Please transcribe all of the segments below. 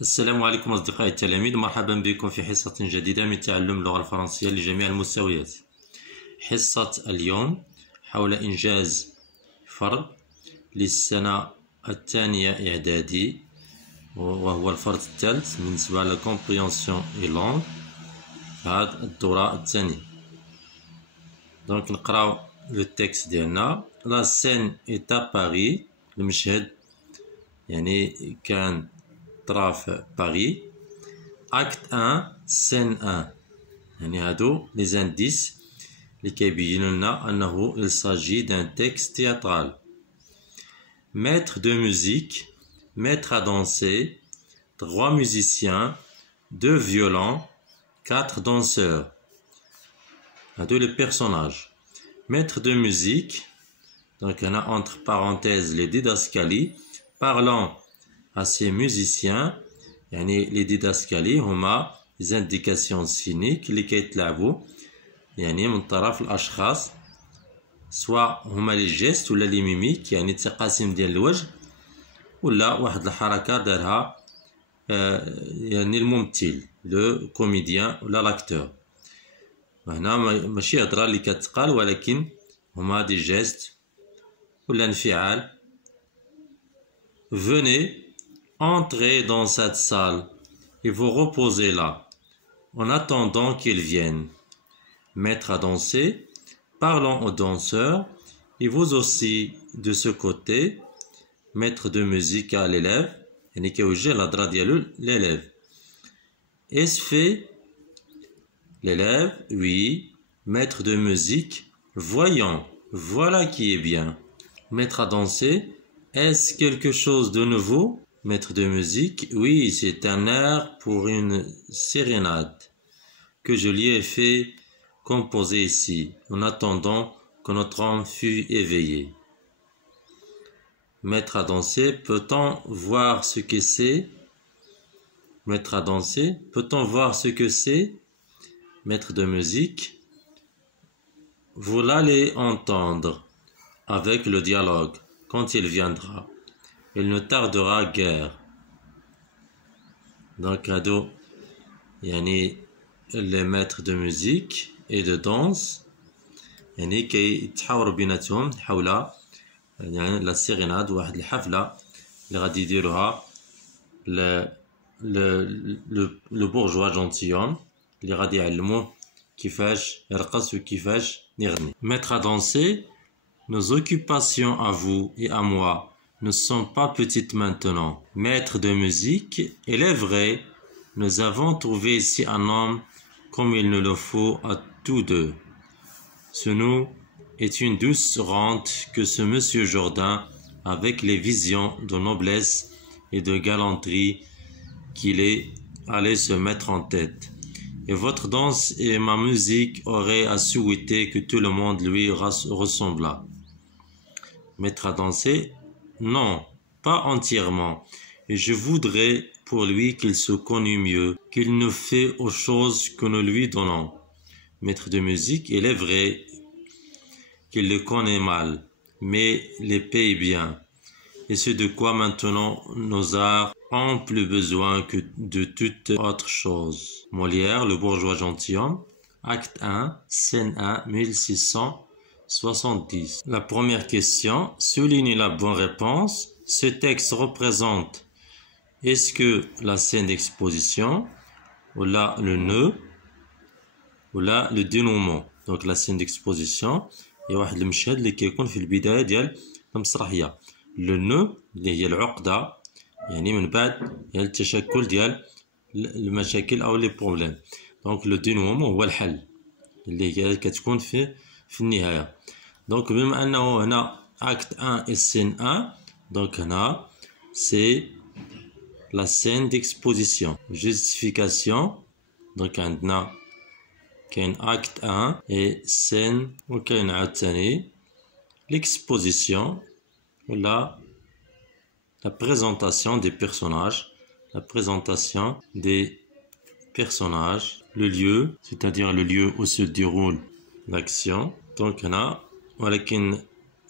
السلام عليكم أصدقائي التلاميذ، مرحبا بكم في حصة جديدة من تعلم اللغة الفرنسية لجميع المستويات. حصة اليوم حول إنجاز فرض للسنة الثانية إعدادي، وهو الفرض الثالث بالنسبة للكومبريهنسيون إي لونغ في هذه الدورة الثانية. دونك نقراو لو تكست ديالنا. لا سين إيت ا باري، المشهد يعني كان طرا في باري. اكت 1 سين 1، يعني هادو لي زانديس اللي كيبينوا لنا انه il s'agit d'un texte théâtral. Maître de musique, maître à danser, 3 musiciens, 2 violons, 4 danseurs. هادو les personnages. Maître de musique, donc on a entre parenthèses les didascalies parlant à ces musiciens. يعني les didascalies هما les indications scéniques اللي كيتلعبوا يعني من طرف الاشخاص، سواء هما لي جيست ولا لي ميميك، يعني التقاسيم ديال الوجه ولا واحد الحركه دارها يعني الممثل لو كوميديان ولا لاكتور. هنا ماشي هضره اللي كتقال، ولكن هما دي جيست ولا انفعال. Venez, entrez dans cette salle et vous reposez là, en attendant qu'ils viennent. Maître à danser, parlons aux danseurs, et vous aussi de ce côté. Maître de musique à l'élève, يعني كيوجه الهضره ديالو l'élève. Est-ce fait? L'élève, oui. Maître de musique, voyons, voilà qui est bien. Maître à danser, est-ce quelque chose de nouveau? Maître de musique, oui, c'est un air pour une sérénade que je lui ai fait composer ici, en attendant que notre homme fût éveillé. Maître à danser, peut-on voir ce que c'est? Maître à danser, peut-on voir ce que c'est? Maître de musique, vous l'allez entendre avec le dialogue quand il viendra. Il ne tardera guère. Donc, هادو يعني les maîtres de musique et de danse يعني كيتحاوروا بيناتهم حول يعني لا سيريناد، واحد الحفلة اللي غادي يديروها لو بورجوا جونتيوم اللي غادي يعلموه كيفاش يرقص وكيفاش يغني. Maître à danser, nos occupations à vous et à moi ne sont pas petites maintenant. Maître de musique, il est vrai, nous avons trouvé ici un homme comme il nous le faut à tous deux. Ce nous est une douce rente que ce monsieur Jourdain, avec les visions de noblesse et de galanterie qu'il est allé se mettre en tête. Et votre danse et ma musique auraient à souhaiter que tout le monde lui ressemblât. Maître à danser, non, pas entièrement. Et je voudrais pour lui qu'il se connût mieux, qu'il ne fait aux choses que nous lui donnons. Maître de musique, il est vrai qu'il le connaît mal, mais les paye bien. Et c'est de quoi maintenant nos arts ont plus besoin que de toute autre chose. Molière, le bourgeois gentilhomme, acte 1, scène 1, 1670. La première question, soulignez la bonne réponse. Ce texte représente, est-ce que la scène d'exposition, ou là le nœud, ou là le dénouement. Donc la scène d'exposition هي واحد المشهد اللي كيكون في البداية ديال المسرحية. لو نو اللي هي العقدة، يعني من بعد هي التشكل ديال المشاكل أو لي بروبليم. دونك لو دينومون هو الحل اللي هي كتكون في النهاية. دونك بما أنه هنا أكت 1 et scène 1، دونك هنا سي لا scène d'exposition. justification، دونك عندنا كاين acte 1 et scène، وكاين عاوتاني l'exposition ولا la présentation des personnages. La présentation des personnages, le lieu, c'est-à-dire le lieu où se déroule l'action. Donc هنا ولكن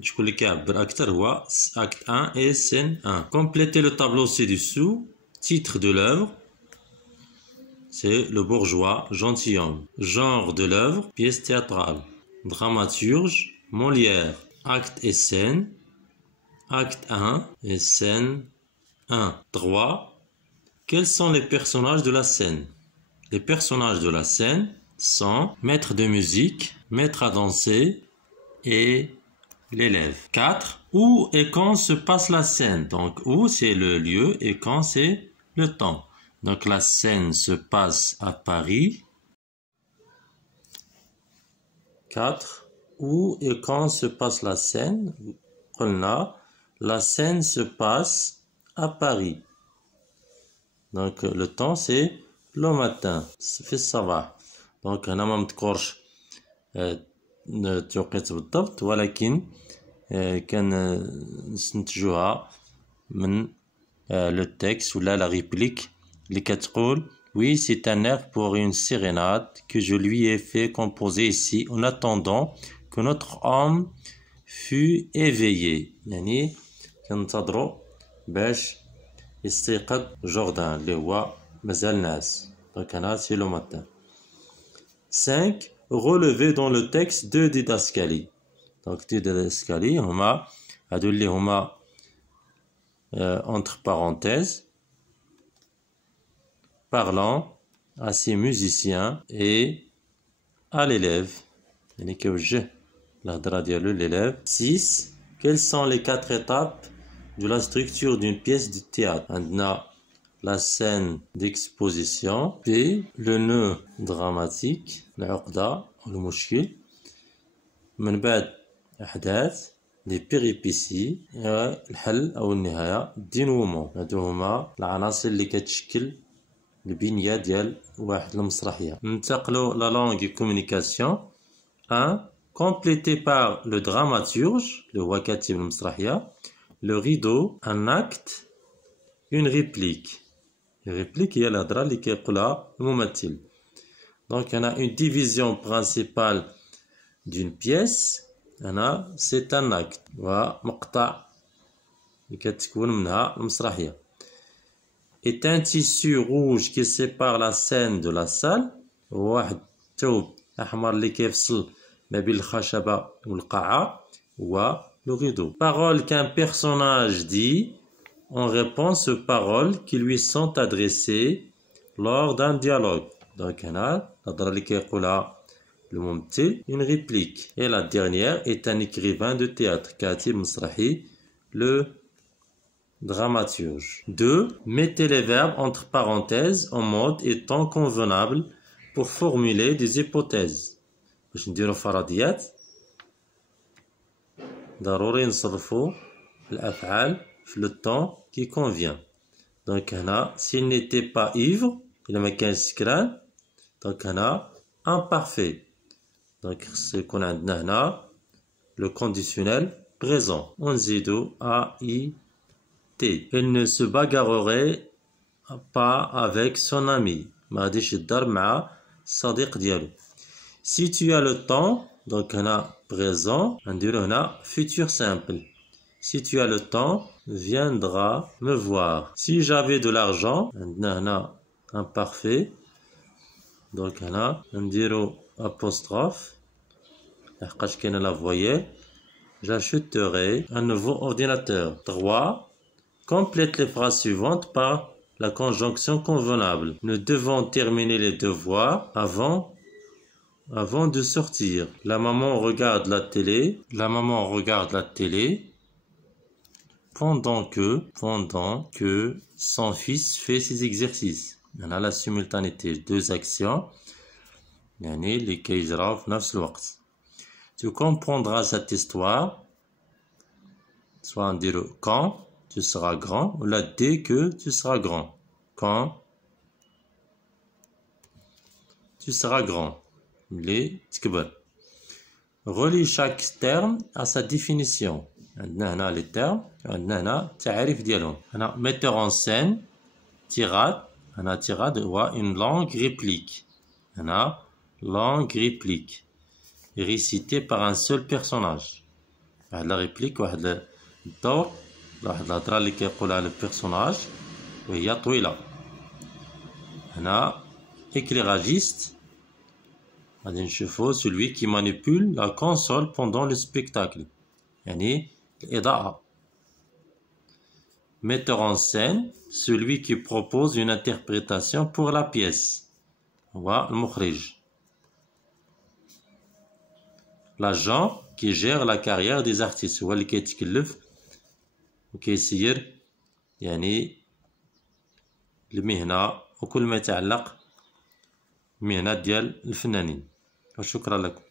شكون اللي كيعبر أكثر هو acte 1 et scène 1. Complétez le tableau ci-dessous. Titre de l'œuvre, c'est Le Bourgeois, gentilhomme. Genre de l'œuvre, pièce théâtrale. Dramaturge, Molière. Acte et scène, acte 1 et scène 1. Droit. Quels sont les personnages de la scène? Les personnages de la scène sont maître de musique, maître à danser et l'élève. 4. Où et quand se passe la scène? Donc, où c'est le lieu et quand c'est le temps. Donc, la scène se passe à Paris. 4. Où et quand se passe la scène? La scène se passe à Paris. Donc, le temps, c'est le matin. في الصباح. Donc, أنا ما مذكرش التوقيت بالضبط ولكن كان نستنتجوها من le texte ou là la réplique اللي كتقول oui, c'est un air pour une sérénade que je lui ai fait composer ici en attendant que notre homme fut éveillé. يعني كنتظروا باش يستيقظ جوردان اللي هو مازال ناعس. Donc هنا c'est le matin. 5. Relever dans le texte deux didascalies. Donc deux didascalies هما هادو اللي هما entre parenthèses parlant à ses musiciens et à l'élève. يعني كيوجه الهضره ديالو l'élève. 6. Quelles sont les 4 étapes de la structure d'une pièce de théâtre? عندنا la scène d'exposition, puis le nœud dramatique, العقدة أو المشكل، من بعد أحداث les péripéties، الحل أو النهاية dénouement. هادو هما العناصر اللي كتشكل البنية ديال واحد المسرحية. ننتقلوا la langue communication. 1. Complété par le dramaturge اللي هو كاتب المسرحية، le rideau, un acte, une réplique. الريبليك هي الهضرة اللي كيقولها الممثل. Donc on a une division principale d'une pièce. هنا c'est un acte ومقطع اللي كتكون منها المسرحية. est un tissu rouge qui sépare la scène de la salle. واحد الثوب أحمر اللي كيفصل ما بين الخشبة والقاعة هو le rideau. Paroles qu'un personnage dit en réponse aux paroles qui lui sont adressées lors d'un dialogue. Donc هنا الهضرة اللي كيقولها الممثل une réplique. Et la dernière est un écrivain de théâtre كاتب مسرحي le dramaturge. 2. Mettez les verbes entre parenthèses en mode et temps convenable pour formuler des hypothèses. باش نديرو فرضيات ضروري نصرفو الأفعال في le temps qui convient. Donc هنا s'il n'était pas ivre إلا ما كانش سكران donc هنا imparfait. Donc خصو يكون عندنا هنا le conditionnel présent. ونزيدو AIT. Il ne se bagarrerait pas avec son ami. ما غاديش يضرب مع الصديق ديالو. Si tu as le temps donc هنا présent نديرو هنا futur simple. Si tu as le temps viendra me voir. Si j'avais de l'argent عندنا هنا imparfait donc هنا نديرو apostrophe لحقاش كاينه la voyelle. J'achèterai un nouveau ordinateur. 3. Complète les phrases suivantes par la conjonction convenable. Nous devons terminer les devoirs avant de sortir. La maman regarde la télé. La maman regarde la télé pendant que son fils fait ses exercices. On a la simultanéité. Deux actions يعني اللي كيجراو في نفس الوقت. Tu comprendras cette histoire. Soit on dit quand tu seras grand ou là dès que tu seras grand. Quand tu seras grand. Les تكبر. Relie chaque terme à sa définition. عندنا هنا les termes عندنا هنا التعريف ديالهم. هنا metteur en scène tirade. هنا tirade هو une longue réplique. هنا longue réplique récitée par un seul personnage. واحد la réplique واحد الدور واحد الهضره اللي كيقولها le personnage وهي طويلة. هنا éclairagiste غادي نشوفو celui qui manipule la console pendant le spectacle، يعني الإضاءة. metteur en scène celui qui propose une interprétation pour la pièce، هو المخرج. l'agent qui gère la carrière des artistes، هو اللي كيتكلف وكيسير يعني المهنة وكل ما يتعلق بالمهنة ديال الفنانين. وشكرا لكم.